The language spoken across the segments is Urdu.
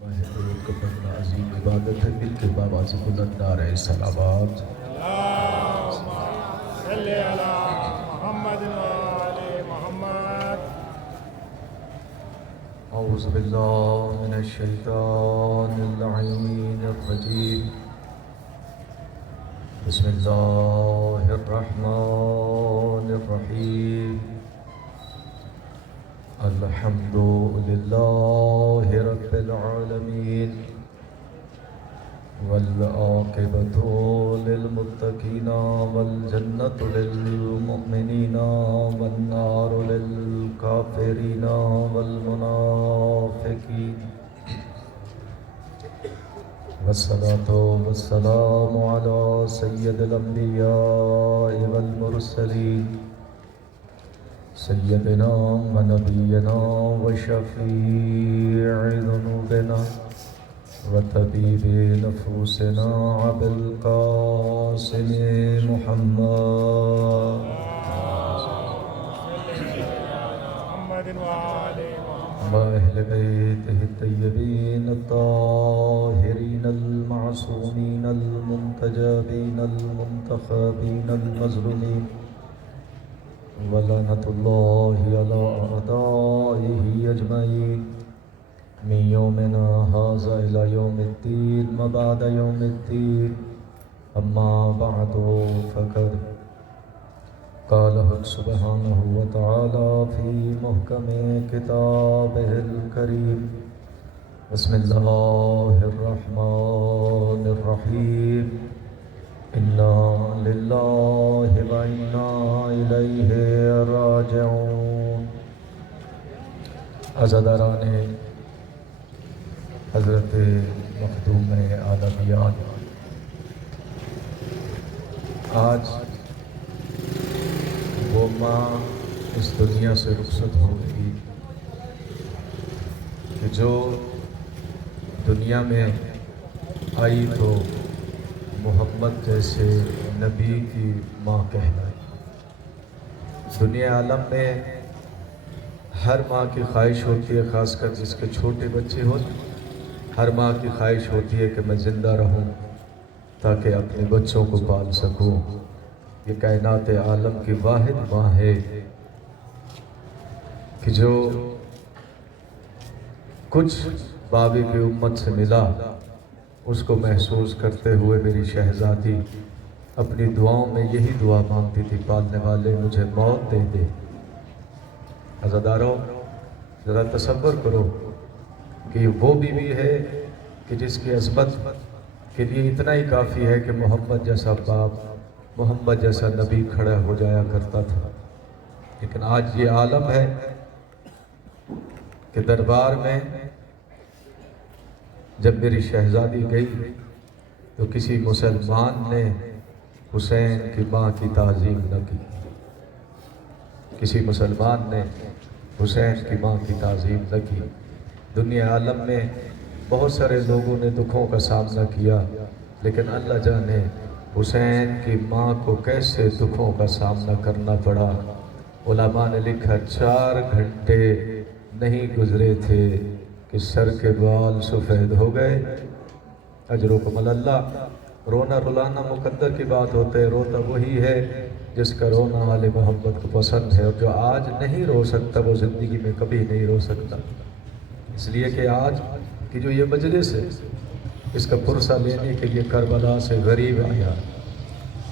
ماہ درود کا پڑھنا عظیم عبادت ہے، دل کے بابا سے بلند نعرہ صلوات۔ اللهم صل على محمد وآل محمد. اعوذ باللہ من الشیطان اللعین الرجیم، بسم اللہ الرحمن الرحیم، الحمد للہ رب العالمین، والعاقبۃ للمتقین والجنۃ للمؤمنین والنار للکافرین والمنافقین، والصلاۃ والسلام علی سید الانبیاء والمرسلین، سیدنا و نبینا و شفیع ذنوبنا و طبیب نفوسنا ابوالقاسم محمد محمد وآل محمد. و اہل بیتہ الطیبین الطاہرین المعصومین المنتجبین المنتخبین المظلومین، ولعنۃ اللہ علی اعدائہ اجمعین من یومنا ھذا الی یوم الدین و بعد یوم الدین، اما بعد فقد قال حق سبحانہ وتعالی فی محکم کتابہ الکریم، بسم اللہ الرحمن الرحیم، انا للہ و انا الیہ راجعون۔ عزاداران حضرت مخدوم عالمیان، آج وہ ماں اس دنیا سے رخصت ہو گئی کہ جو دنیا میں آئی تو محمد جیسے نبی کی ماں کہلائی۔ دنیا عالم میں ہر ماں کی خواہش ہوتی ہے، خاص کر جس کے چھوٹے بچے ہو، ہر ماں کی خواہش ہوتی ہے کہ میں زندہ رہوں تاکہ اپنے بچوں کو پال سکوں۔ یہ کائنات عالم کی واحد ماں ہے کہ جو کچھ بابی کی امت سے ملا، اس کو محسوس کرتے ہوئے میری شہزادی اپنی دعاؤں میں یہی دعا مانگتی تھی، پالنے والے مجھے موت دے دے۔ عزاداروں، ذرا تصور کرو کہ وہ بیوی ہے کہ جس کی عظمت کے لیے اتنا ہی کافی ہے کہ محمد جیسا باپ، محمد جیسا نبی کھڑا ہو جایا کرتا تھا۔ لیکن آج یہ عالم ہے کہ دربار میں جب میری شہزادی گئی تو کسی مسلمان نے حسین کی ماں کی تعظیم نہ کی، کسی مسلمان نے حسین کی ماں کی تعظیم نہ کی۔ دنیا عالم میں بہت سارے لوگوں نے دکھوں کا سامنا کیا، لیکن اللہ جانے حسین کی ماں کو کیسے دکھوں کا سامنا کرنا پڑا۔ علماء نے لکھا 4 گھنٹے نہیں گزرے تھے کہ سر کے بال سفید ہو گئے۔ اجرکم اللہ۔ رونا رلانا مقدر کی بات ہوتے ہے، روتا وہی ہے جس کا رونا آل محمد کو پسند ہے، اور جو آج نہیں رو سکتا وہ زندگی میں کبھی نہیں رو سکتا۔ اس لیے کہ آج کی جو یہ مجلس ہے، اس کا پرسہ لینے کے لیے کربلا سے غریب آیا،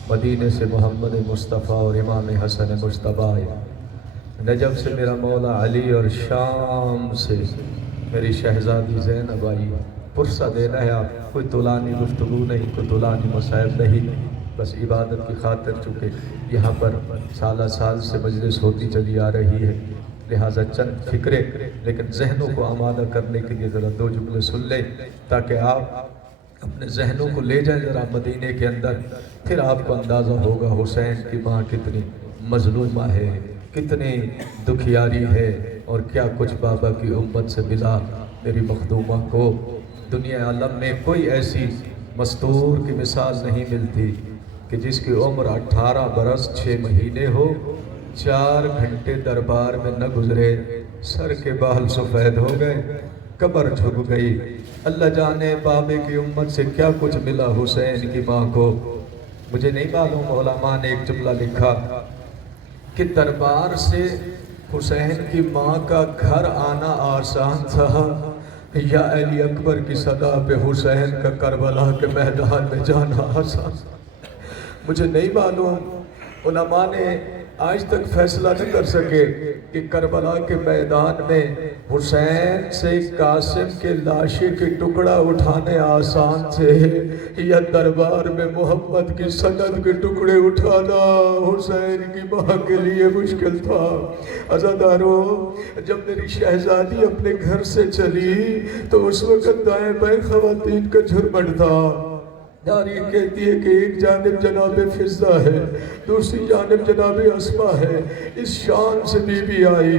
مدینے سے محمد مصطفیٰ اور امام حسن مجتبیٰ آیا، نجف سے میرا مولا علی اور شام سے میری شہزادی زینب آئی۔ پرسہ دینا ہے آپ، کوئی طولانی گفتگو نہیں، کوئی طولانی مسائل نہیں، بس عبادت کی خاطر چونکہ یہاں پر سالہ سال سے مجلس ہوتی چلی آ رہی ہے، لہٰذا چند فکرے لیکن ذہنوں کو آمادہ کرنے کے لیے ذرا 2 جملے سن لیں تاکہ آپ اپنے ذہنوں کو لے جائیں ذرا مدینے کے اندر، پھر آپ کو اندازہ ہوگا حسین کی ماں کتنی مظلومہ ہے، کتنی دکھیاری ہے، اور کیا کچھ بابا کی امت سے ملا میری مخدومہ کو۔ دنیا عالم میں کوئی ایسی مستور کی مثال نہیں ملتی کہ جس کی عمر 18 برس 6 مہینے ہو، 4 گھنٹے دربار میں نہ گزرے، سر کے بال سفید ہو گئے، قبر جھک گئی۔ اللہ جانے بابے کی امت سے کیا کچھ ملا حسین کی ماں کو، مجھے نہیں معلوم۔ علماء نے ایک جملہ لکھا کہ دربار سے حسین کی ماں کا گھر آنا آسان تھا، یا علی اکبر کی صدا پہ حسین کا کربلا کے میدان میں جانا آسان تھا، مجھے نہیں معلوم۔ علماء نے آج تک فیصلہ نہ کر سکے کہ کربلا کے میدان میں حسین سے قاسم کے لاشے کے ٹکڑا اٹھانے آسان تھے، یا دربار میں محمد کی سند کے ٹکڑے اٹھانا حسین کی ماں کے لیے مشکل تھا۔ عزادارو، جب میری شہزادی اپنے گھر سے چلی تو اس وقت دائیں بائیں خواتین کا جھرمٹ تھا۔ تاریخ کہتی ہے کہ ایک جانب جناب فضہ ہے، دوسری جانب جناب اسما ہے۔ اس شان سے بی بی آئی،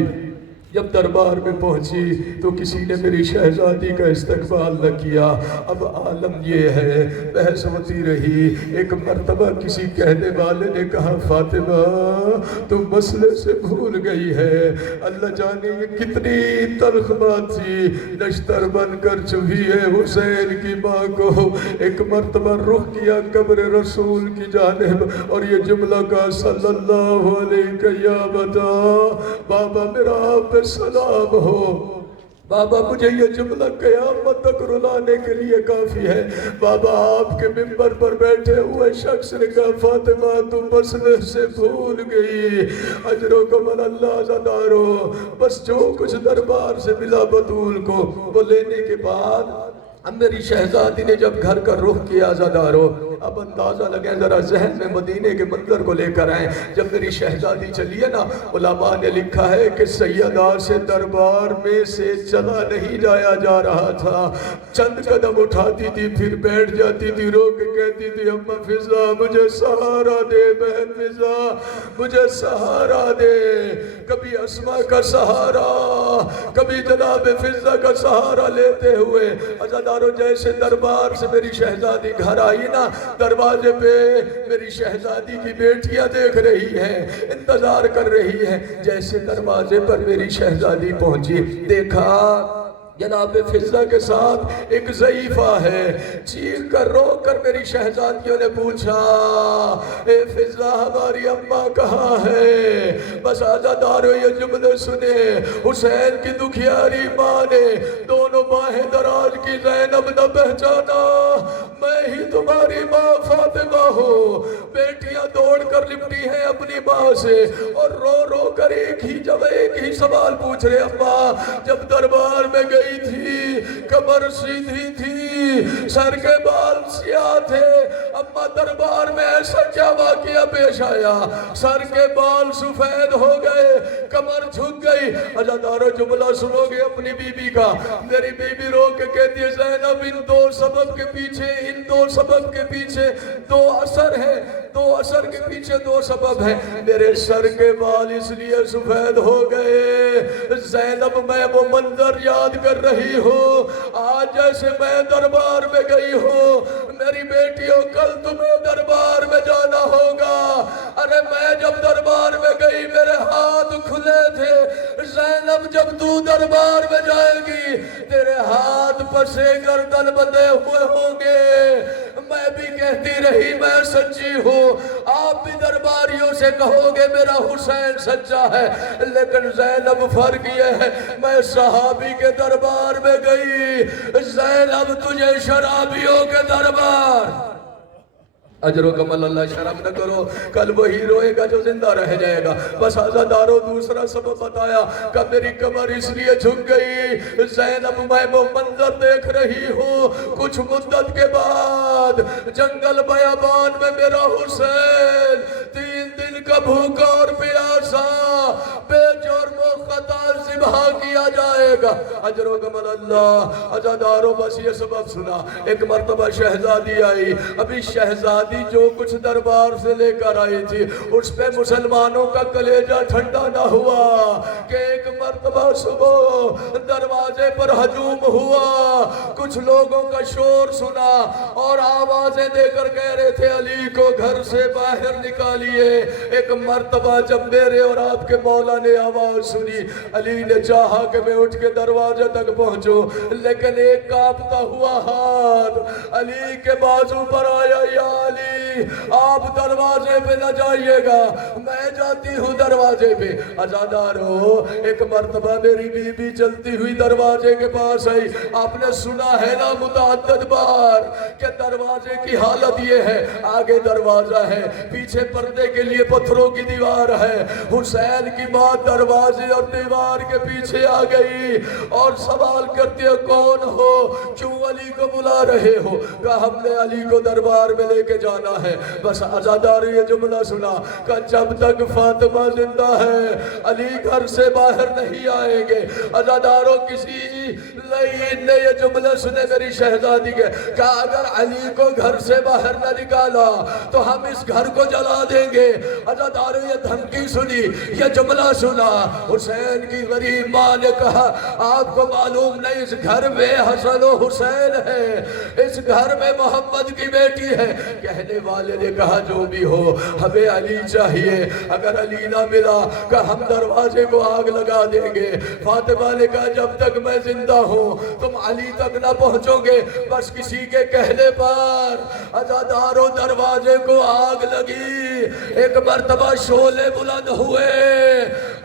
جب دربار میں پہنچی تو کسی نے میری شہزادی کا استقبال نہ کیا۔ اب عالم یہ ہے، بحث ہوتی رہی۔ ایک مرتبہ کسی کہنے والے نے کہا فاطمہ تم مسئلے سے بھول گئی ہے۔ اللہ جانے یہ کتنی تلخ بات تھی، نشتر بن کر چبھی ہے حسین کی ماں کو۔ ایک مرتبہ رخ کیا قبر رسول کی جانب اور یہ جملہ کہا صلی اللہ علیہ یا بتا بابا میرا آپ پہ سلام ہو۔ بابا مجھے یہ جملہ قیامت تک رلانے کے لیے کافی ہے۔ بابا آپ کے منبر پر بیٹھے ہوئے شخص نے کہا فاطمہ تم مسئلے سے بھول گئی، اجر و کمال اللہ عزادارو۔ بس جو کچھ دربار سے ملا بطول کو وہ لینے کے بعد اب میری شہزادی نے جب گھر کا رخ کیا عزادارو، اب اندازہ لگے ذرا ذہن میں مدینے کے منظر کو لے کر آئیں۔ جب میری شہزادی چلی ہے نا، علماء نے لکھا ہے کہ سیدہ سے دربار میں سے چلا نہیں جایا جا رہا تھا، چند قدم اٹھاتی تھی پھر بیٹھ جاتی تھی، رو کے کہتی تھی اماں فضہ مجھے سہارا دے، بہن فضہ مجھے سہارا دے۔ کبھی اسما کا سہارا، کبھی جناب فضہ کا سہارا لیتے ہوئے عزادارو جیسے دربار سے میری شہزادی گھر آئی نا، دروازے پہ میری شہزادی کی بیٹیاں دیکھ رہی ہیں، انتظار کر رہی ہیں۔ جیسے دروازے پر میری شہزادی پہنچی، دیکھا جناب فضہ کے ساتھ ایک ضعیفہ ہے۔ چیخ کر رو کر میری شہزادیوں نے پوچھا اے فضہ ہماری اماں کہاں ہے؟ بس عزادارو یہ جملے سنے، حسین کی دکھیاری ماں نے دونوں باہیں دراز کی، زینب نہ پہچانا میں ہی تمہاری ماں فاطمہ ہوں۔ بیٹیاں دوڑ کر لپٹی ہیں اپنی ماں سے اور رو رو کر ایک ہی سوال پوچھ رہے اماں جب دربار میں گئی تھی کمر سیدھی تھی، سر کے بال سیاہ تھے، اماں دربار میں ایسا کیا واقعہ پیش آیا سر کے بال سفید ہو گئے، کمر جھک گئی؟ عزادارو جملہ سنو گے اپنی بی بی کا، میری بی بی رو کے کہتی ہے زینب ان دو سبب کے پیچھے دو اثر ہے، دو اثر کے پیچھے دو سبب ہیں۔ میرے سر کے بال اس لیے سفید ہو گئے، زینب میں وہ منظر یاد کر رہی ہوں آج جیسے میں دربار میں گئی ہوں۔ میری بیٹیوں کل تمہیں دربار میں جانا ہوگا۔ ارے میں جب دربار میں گئی میرے ہاتھ کھلے تھے، زینب جب تو دربار میں جائے گی تیرے ہاتھ پسے گردن بندھے ہوئے ہوں گے۔ میں بھی کہتی رہی میں سچی ہوں، آپ بھی درباریوں سے کہو گے میرا حسین سچا ہے، لیکن زینب فرق یہ ہے میں صحابی کے دربار میں گئی، زینب تجھے شرابیوں کے دربار۔ اجر و کمال اللہ شرم نہ کرو، کل وہی روئے گا جو زندہ رہ جائے گا۔ بس عزادارو دوسرا سبب بتایا کہ میری کمر اس لیے جھک گئی، زینب میں وہ منظر دیکھ رہی ہوں کچھ مدت کے بعد جنگل بیابان میں میرا حسین 3 دن کا بھوکا اور پیاسا بے جرم و خطا ذبح کیا جائے گا۔ اجر و کمال اللہ۔ عزادارو بس یہ سبب سنا، ایک مرتبہ شہزادی آئی، ابھی شہزادی جو کچھ دربار سے لے کر آئی تھی اس پہ مسلمانوں کا کلیجہ ٹھنڈا نہ ہوا کہ ایک مرتبہ مرتبہ صبح دروازے پر ہجوم ہوا، کچھ لوگوں کا شور سنا اور آوازیں دے کر کہہ رہے تھے علی کو گھر سے باہر نکالیے۔ ایک مرتبہ جب میرے اور آپ کے مولا نے آواز سنی، علی نے چاہا کہ میں اٹھ کے دروازے تک پہنچوں، لیکن ایک کانپتا ہوا ہاتھ علی کے بازو پر آیا، یا علی آپ دروازے پہ نہ جائیے گا، میں جاتی ہوں دروازے پہ۔ عزادارو، ایک مرتبہ میری بی بی چلتی ہوئی دروازے کے پاس آئی۔ آپ نے سنا ہے نا متعدد بار کہ دروازے کی حالت یہ ہے، آگے دروازہ ہے، پیچھے پردے کے لیے پتھروں کی دیوار ہے۔ حسین کی بات دروازے اور دیوار کے پیچھے آ گئی اور سوال کرتے ہو کون ہو، کیوں علی کو بلا رہے ہو؟ کہا ہم نے علی کو دربار میں لے کے جانا ہے۔ بس عزادارو یہ جملہ سنا کہ جب تک فاطمہ زندہ ہے علی گھر سے باہر نہیں آئیں گے۔ عزادارو کسی لعین نے یہ جملہ سنے میری شہزادی کے کہ اگر علی کو گھر سے باہر نہ نکالا تو ہم اس گھر کو جلا دیں گے۔ عزادارو یہ دھمکی سنی، یہ جملہ سنا، حسین کی غریب ماں نے کہا آپ کو معلوم نہیں اس گھر میں حسن و حسین ہے، اس گھر میں محمد کی بیٹی ہے۔ کہنے والے نے کہا جو بھی ہو ہمیں علی چاہیے، اگر علی نہ ملا کہ ہم دروازے کو آگ لگا دیں گے۔ فاطمہ نے کہا جب تک میں زندہ ہوں تم علی تک نہ پہنچو گے۔ بس کسی کے کہنے پر عزادارو دروازے کو آگ لگی، ایک مرتبہ شعلے بلند ہوئے،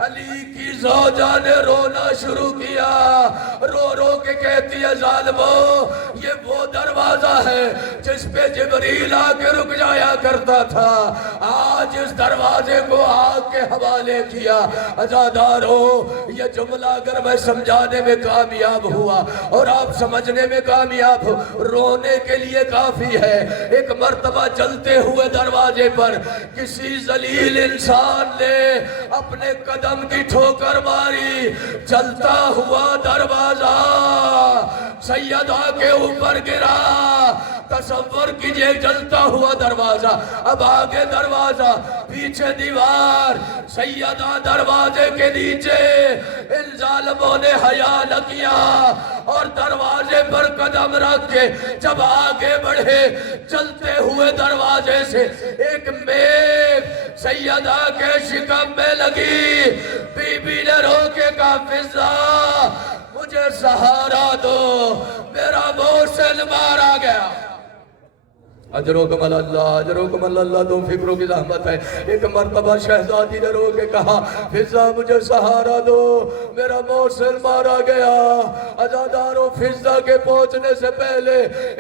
علی کی زوجہ نے رونا شروع کیا، رو رو کے کہتی ہے ظالمو یہ وہ دروازہ ہے جس پہ جبریل آ کے رک جایا کرتا تھا، آج اس دروازے کو آگ کے حوالے کیا۔ عزادارو یہ جملہ اگر میں سمجھانے میں کامیاب ہوا اور آپ سمجھنے میں کامیاب ہو، رونے کے لیے کافی ہے۔ ایک مرتبہ چلتے ہوئے دروازے پر کسی ذلیل انسان نے اپنے قدم کی ٹھوکر ماری، چلتا ہوا دروازہ سیدہ کے اوپر گرا۔ تصور کیجئے جلتا ہوا دروازہ، اب آگے دروازہ پیچھے دیوار، سیدہ دروازے کے نیچے، ان ظالموں نے حیا نہ کیا اور دروازے پر قدم رکھ کے جب آگے بڑھے، چلتے ہوئے دروازے سے ایک میخ سیدہ کے شکم میں لگی۔ بی بی نے رو کے کہا فضہ مجھے سہارا دو، میرا محسن مارا گیا۔ اجرکم اللہ، اجرکم اللہ، دو فکروں کی زحمت ہے۔ ایک مرتبہ شہزادی نے رو کے کہا فضہ مجھے سہارا دو، میرا محسن مارا گیا۔ عزادارو فضہ کے پہنچنے سے پہلے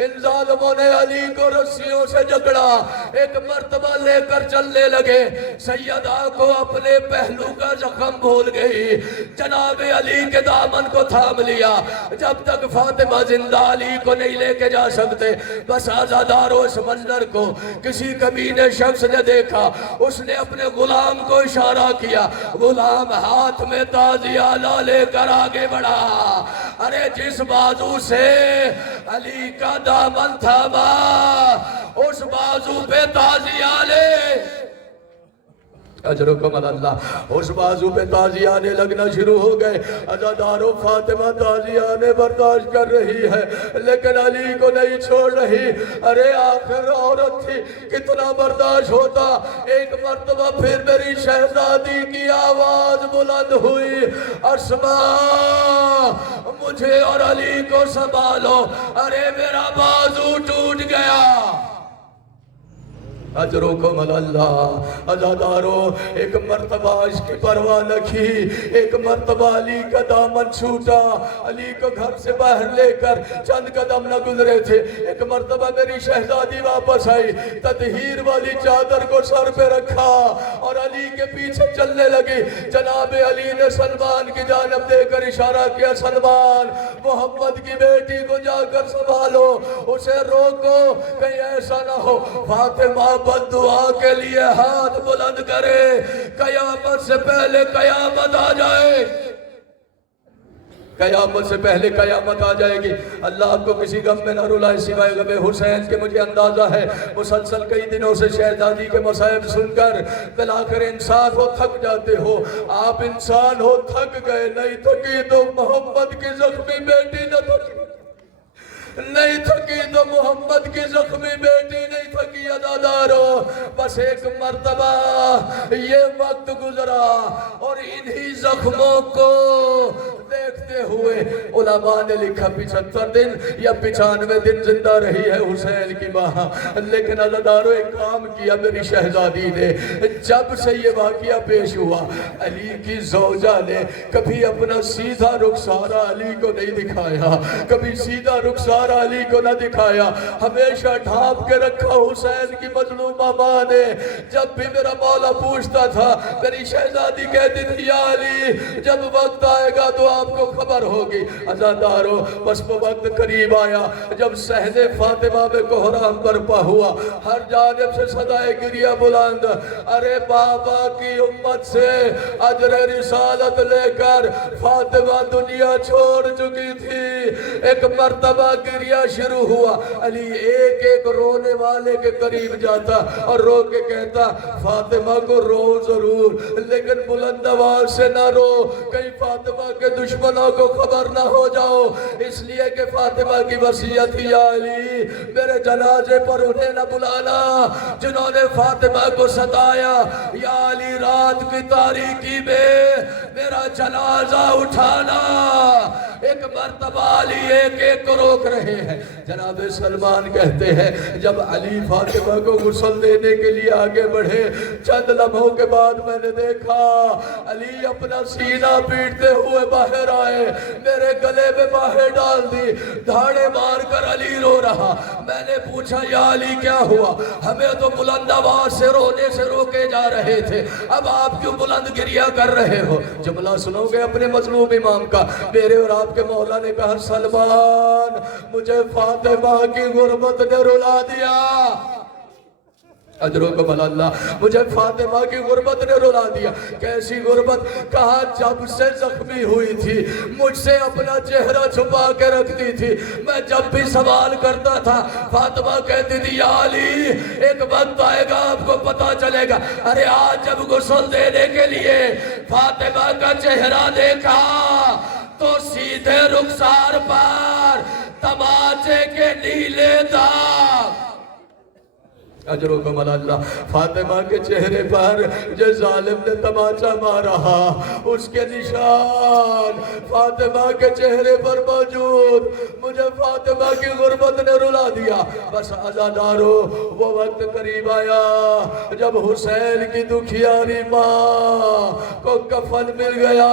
ان ظالموں نے علی کو رسیوں سے جکڑا، ایک مرتبہ لے کر چلنے لگے۔ سیدہ کو اپنے پہلو کا زخم بھول گئی، جناب علی کے دامن کو تھام لیا، جب تک فاطمہ زندہ علی کو نہیں لے کے جا سکتے۔ بس عزادارو اس منظر کو کسی کمینے شخص نے دیکھا، اس نے اپنے غلام کو اشارہ کیا، غلام ہاتھ میں تازیانہ لے کر آگے بڑھا۔ ارے جس بازو سے علی کا دامن تھاما اس بازو پہ تازیانے، اجرکم اللہ، اس بازو پہ تازیانے لگنا شروع ہو گئے۔ عزادارو فاطمہ تازیانے برداشت کر رہی ہے لیکن علی کو نہیں چھوڑ رہی۔ ارے آخر عورت تھی، کتنا برداشت ہوتا۔ ایک مرتبہ پھر میری شہزادی کی آواز بلند ہوئی، اسماء مجھے اور علی کو سنبھالو، ارے میرا بازو ٹوٹ گیا۔ اجرکم اللہ، عزادارو ایک مرتبہ اس کی پرواہ نہ کی، ایک مرتبہ علی کا دامن چھوٹا، علی کو گھر سے باہر لے کر چند قدم نہ گزرے تھے، ایک مرتبہ میری شہزادی واپس آئی، تطہیر والی چادر کو سر پہ رکھا اور علی کے پیچھے چلنے لگی۔ جناب علی نے سلمان کی جانب دے کر اشارہ کیا، سلمان محمد کی بیٹی کو جا کر سنبھالو، اسے روکو کہیں ایسا نہ ہو فاطمہ بد دعا کے لیے ہاتھ بلند کرے، قیامت سے پہلے قیامت آ جائے۔ قیامت سے پہلے قیامت آ جائے گی. اللہ آپ کو کسی غم میں نہ رلائے سوائے غم حسین کے. مجھے اندازہ ہے مسلسل کئی دنوں سے شہزادی کے مصائب سن کر بلاخر انسان ہو تھک جاتے ہو. آپ انسان ہو تھک گئے. نہیں تھکی تو محمد کی زخمی بیٹی نہ تھکی, نہیں تھکی تو محمد کی زخمی بیٹی نہیں تھکی. عزادارو بس ایک مرتبہ یہ وقت گزرا اور انہی زخموں کو دیکھتے ہوئے علماء نے لکھا 75 دن یا 95 دن زندہ رہی ہے حسین کی ماں. لیکن عزادارو ایک کام کیا میری شہزادی نے. جب سے یہ واقعہ پیش ہوا علی کی زوجہ نے کبھی اپنا سیدھا رخسارہ علی کو نہیں دکھایا, کبھی سیدھا رخسارہ علی کو نہ دکھایا, ہمیشہ ڈھانپ کے رکھا حسین کی مظلومہ ماں نے. جب بھی میرا مولا پوچھتا تھا میری شہزادی کہتی تھی یا علی جب وقت آئے گا تو آپ کو خبر ہوگی. عزادارو بس وہ وقت قریب آیا جب صحن فاطمہ میں کوہرام برپا ہوا. ہر جانب سے صدائے گریہ بلند, ارے بابا کی امت سے اجر رسالت لے کر فاطمہ دنیا چھوڑ چکی تھی. ایک مرتبہ گریہ شروع ہوا. علی ایک ایک رونے والے کے قریب جاتا اور رو کے کہتا فاطمہ کو رو ضرور لیکن بلند آواز سے نہ رو, کہیں فاطمہ کے دشمنوں کو خبر نہ ہو جاؤ. اس لیے کہ فاطمہ کی وصیت تھی یا علی میرے جنازے پر انہیں نہ بلانا جنہوں نے فاطمہ کو ستایا. یا علی رات کی تاریکی میں میرا جنازہ اٹھانا. ایک مرتبہ علی ایک ایک کو روک رہے ہیں. جناب سلمان کہتے ہیں جب علی فاطمہ کو غسل دینے کے لیے آگے بڑھے چند لمحوں کے بعد میں نے دیکھا علی اپنا سینہ پیٹتے ہوئے باہر آئے, میرے گلے میں باہر ڈال دی, دھاڑے مار کر علی رو رہا. میں نے پوچھا یا علی کیا ہوا؟ ہمیں تو بلند آواز سے رونے سے روکے جا رہے تھے, اب آپ کیوں بلند گریہ کر رہے ہو؟ جملہ سنو گے اپنے مظلوم امام کا. میرے اور آپ کے مولا نے کہا سلمان مجھے فاطمہ کی غربت نے رلا دیا. اجرکم اللہ, مجھے فاطمہ کی غربت نے رلا دیا. کیسی غربت؟ کہا جب سے زخمی ہوئی تھی مجھ سے اپنا چہرہ چھپا کے رکھتی تھی. میں جب بھی سوال کرتا تھا فاطمہ کہتی تھی یا علی ایک وقت آئے گا آپ کو پتا چلے گا. ارے آج جب غسل دینے کے لیے فاطمہ کا چہرہ دیکھا تو سیدھے رخسار پر تماچے کے نیلے داغ. اجرکم اللہ, فاطمہ کے چہرے پر جو ظالم نے تماچا مارا اس کے نشان فاطمہ کے چہرے پر موجود. مجھے فاطمہ کی غربت نے رلا دیا. بس عزادارو وہ وقت قریب آیا جب حسین کی دکھیاری ماں کو کفن مل گیا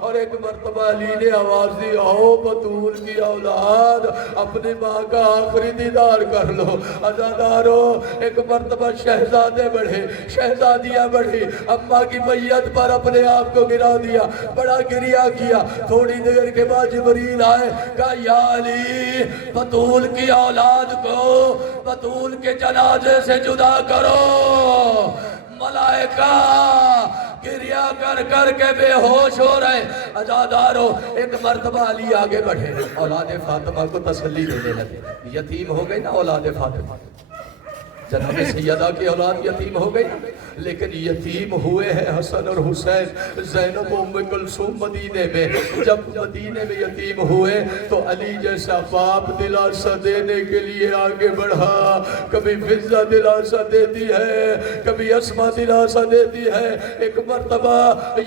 اور ایک مرتبہ علی نے آواز دی آؤ بطول کی اولاد اپنی ماں کا آخری دیدار کر لو. عزادارو ایک مرتبہ شہزادے بڑھے, شہزادیاں بڑھی, اماں کی میت پر اپنے آپ کو گرا دیا, بڑا گریہ کیا. تھوڑی دیر کے بعد جبریل آئے, کہا یا علی بطول کی اولاد کو بطول کے جنازے سے جدا کرو. ملائکہ گریہ کر کر کے بے ہوش ہو رہے. عزادارو ایک مرتبہ علی آگے بڑھے, اولاد فاطمہ کو تسلی دینے لگے. یتیم ہو گئی نا اولاد فاطمہ, جناب سیدہ کی اولاد یتیم ہو گئی, لیکن یتیم ہوئے ہیں حسن اور حسین زینب و ام کلثوم مدینے میں. جب مدینے میں یتیم ہوئے تو علی جیسا باپ دلاسا دینے کے لیے آگے بڑھا. کبھی فضہ دلاسا دیتی ہے, کبھی اسما دلاسا دیتی ہے. ایک مرتبہ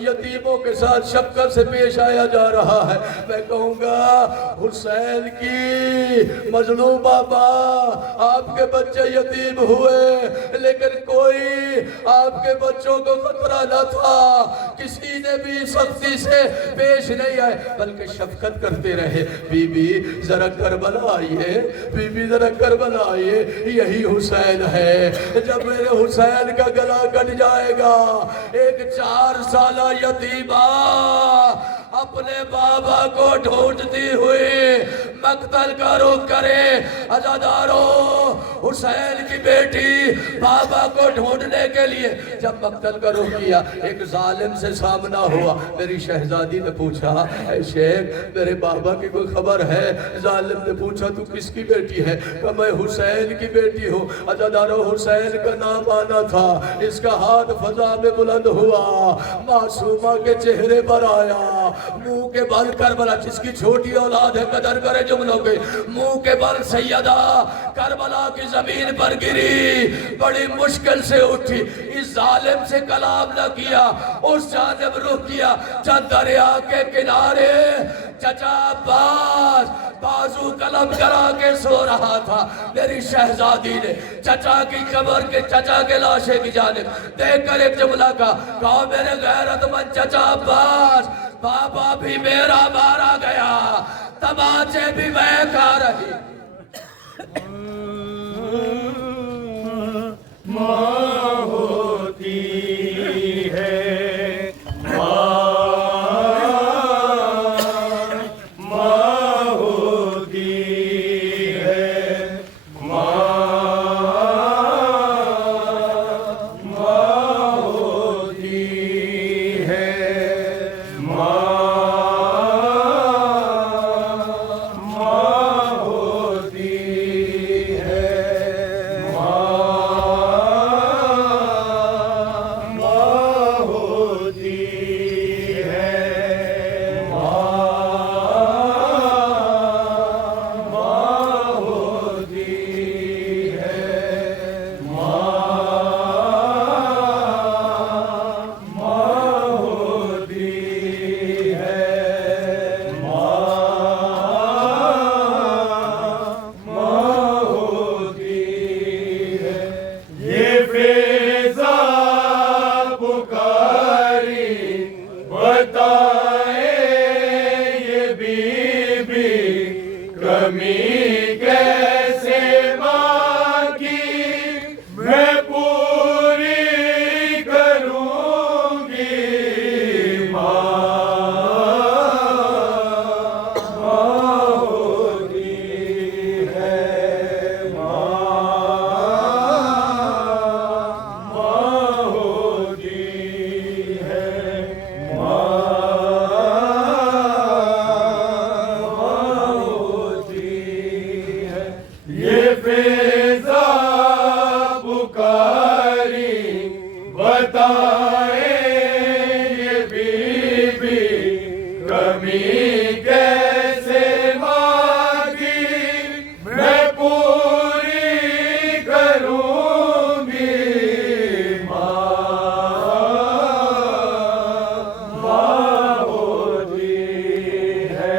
یتیموں کے ساتھ شفقت سے پیش آیا جا رہا ہے. میں کہوں گا حسین کی مظلومہ ماں آپ کے بچے یتیم ہوئے لیکن کوئی آپ کے بچوں کو خطرہ نہ تھا, کسی نے بھی سختی سے پیش نہیں آئے بلکہ شفقت کرتے رہے. بی بی ذرا کربلا آئیے, بی بی ذرا کربلا آئیے, یہی حسین ہے. جب میرے حسین کا گلا کٹ جائے گا ایک 4 سالہ یتیمہ اپنے بابا کو ڈھونڈتی ہوئی مقتل کا رخ کرے۔ عزادارو، حسین کی بیٹی بابا کو ڈھونڈنے کے لیے جب مقتل کا رخ کیا، ایک ظالم سے سامنا ہوا۔ میری شہزادی نے پوچھا، اے شیخ میرے بابا کی کوئی خبر ہے؟ ظالم نے پوچھا تو کس کی بیٹی ہے؟ کہ میں حسین کی بیٹی ہوں۔ عزادارو، حسین کا نام آنا تھا، اس کا ہاتھ فضا میں بلند ہوا، معصومہ کے چہرے پر آیا، منہ کے بل کربلا، جس کی چھوٹی اولاد ہے قدر کرے جملوں کے، منہ کے بل سیدہ کربلا کی زمین پر گری، بڑی مشکل سے اٹھی، اس ظالم سے کلام نہ کیا، اس جانب رخ کیا، جب دریا کے کنارے چچا عباس بازو قلم کرا کے سو رہا تھا۔ میری شہزادی نے چچا کی قبر کے چچا کے لاشے کی جانب دیکھ کر ایک جملہ کہا، میرے غیرت مند چچا عباس، بابا بھی میرا مارا گیا، تماچے بھی میں کھا رہی۔ ماں ہوتی ہے، ماں ہوتی ہے، ماں ہوتی ہے، ماں ہوتی ہے، کمی کیسے ماں کی میں پوری کروں گی، ماں ہوتی ہے، ماں ہوتی ہے، یہ فیضا پکاری بتائے یہ بی بی کمی کیسے مانگی میں پوری کروں گی، ماں ہوتی ہے،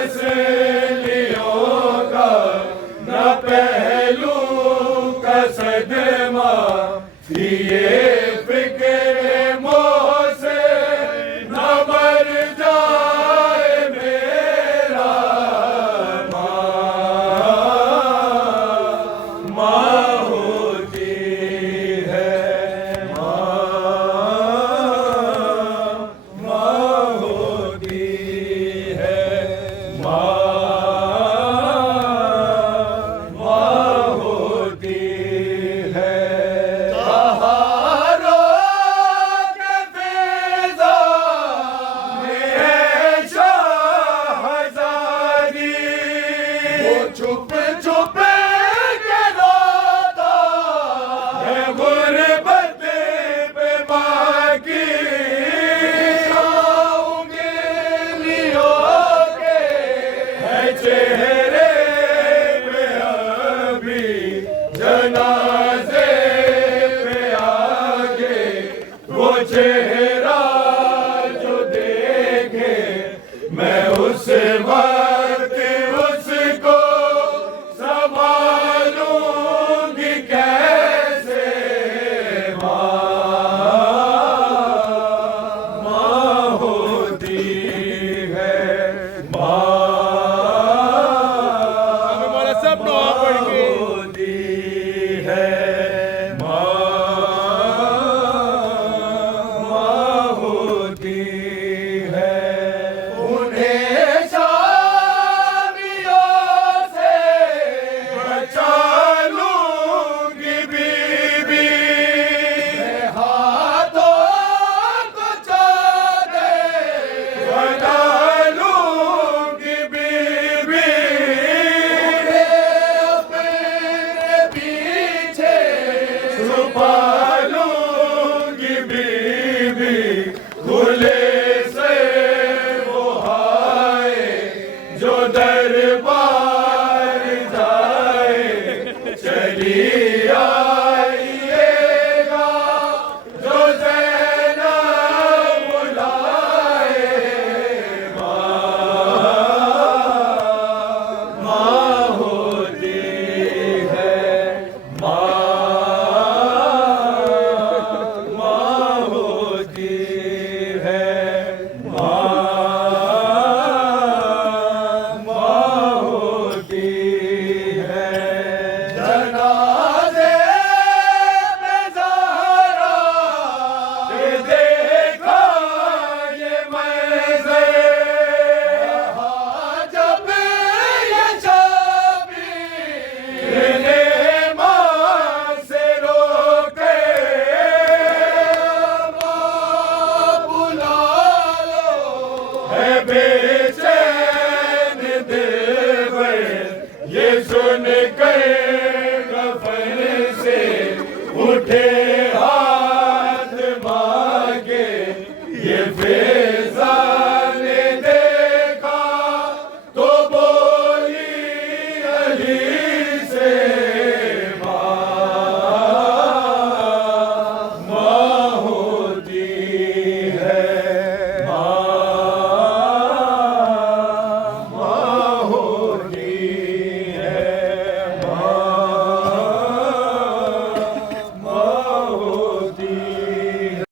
ہنسلیوں کا نہ پہلو کا صدمہ یہ فکر موہ سے نہ مر جائے میرا ماں ہوتی ہے ماں ہوتی ہے ماں ہوتی ہے بہاروں کے فضا میں ہے شاہزادی وہ چھپ چھپ کے روتا ہے غربت پہ ماں کی ہے چہرے پہ ابھی جنازے پہ آگے وہ چہرے